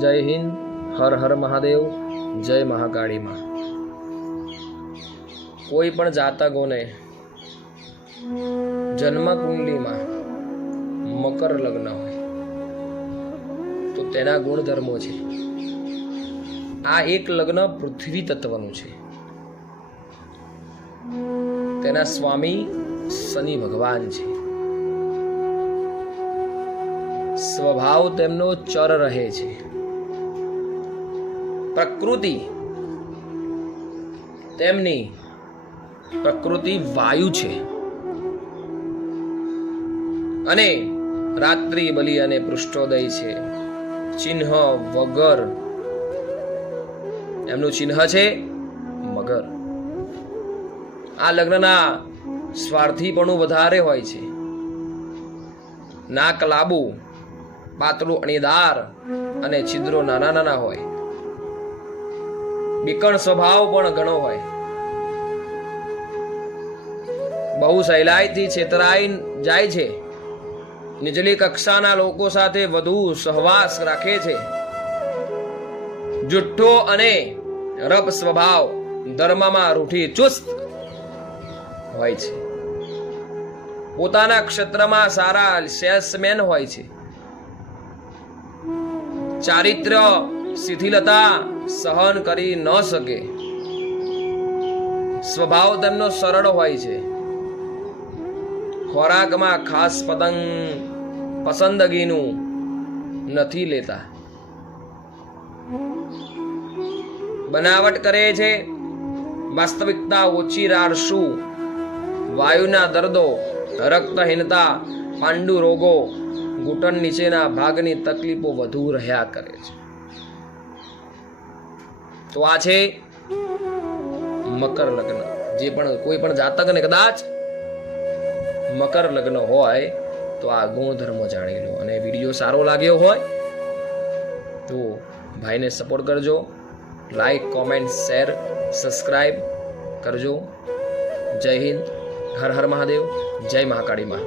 જય હિન્દ, હર હર મહાદેવ, જય મહાકાળી માં કોઈ પણ જાતકોને જન્મ કુંડલીમાં મકર લગ્ન હોય, તો તેના ગુણધર્મો છે. આ એક લગ્ન પૃથ્વી તત્વનું છે. તેના સ્વામી શનિ ભગવાન છે. સ્વભાવ તેમનો ચર રહે છે. પ્રકૃતિ. તેમની પ્રકૃતિ વાયુ છે. અને રાત્રિ બલિ અને પૃષ્ઠોદય છે. ચિહ્ન વગર. એમનું ચિહ્ન છે મગર. આ લગ્નના સ્વાર્થીપણું વધારે હોય છે. નાક લાબુ, પાતળું અણીદાર અને છિદ્રો નાના નાના હોય. બીકણ સ્વભાવ પણ ઘણો હોય. બહુ સહેલાઈથી છેતરાઈ જાય છે. નીચલી કક્ષાના લોકો સાથે વધુ સહવાસ રાખે છે. જુઠ્ઠો અને રબ સ્વભાવ ધર્મમાં રૂઠી ચુસ્ત હોય છે. પોતાના ક્ષેત્રમાં સારા સેલ્સમેન હોય છે. ચારિત્ર્ય શિથિલતા સહન કરી ન શકે. સ્વભાવ તેમનો સરળ હોય છે. ખોરાકમાં ખાસ પતંગ પસંદગીનું નથી લેતા. બનાવટ કરે છે, વાસ્તવિકતા ઓછી રાડશું વાયુના દર્દો, રક્તહીનતા પાંડુ રોગો ઘૂંટણ નીચેના ભાગની તકલીફો વધુ રહ્યા કરે છે. તો આ છે મકર લગ્ન. જે પણ કોઈ પણ જાતકને કદાચ મકર લગ્ન હોય, તો આ ગુણધર્મ જાણી લો. અને વીડિયો સારો લાગ્યો હોય, તો ભાઈને સપોર્ટ કરજો. લાઈક કોમેન્ટ શેર સબસ્ક્રાઈબ કરજો. જય હિન્દ. હર હર મહાદેવ. જય મહાકાળી માં.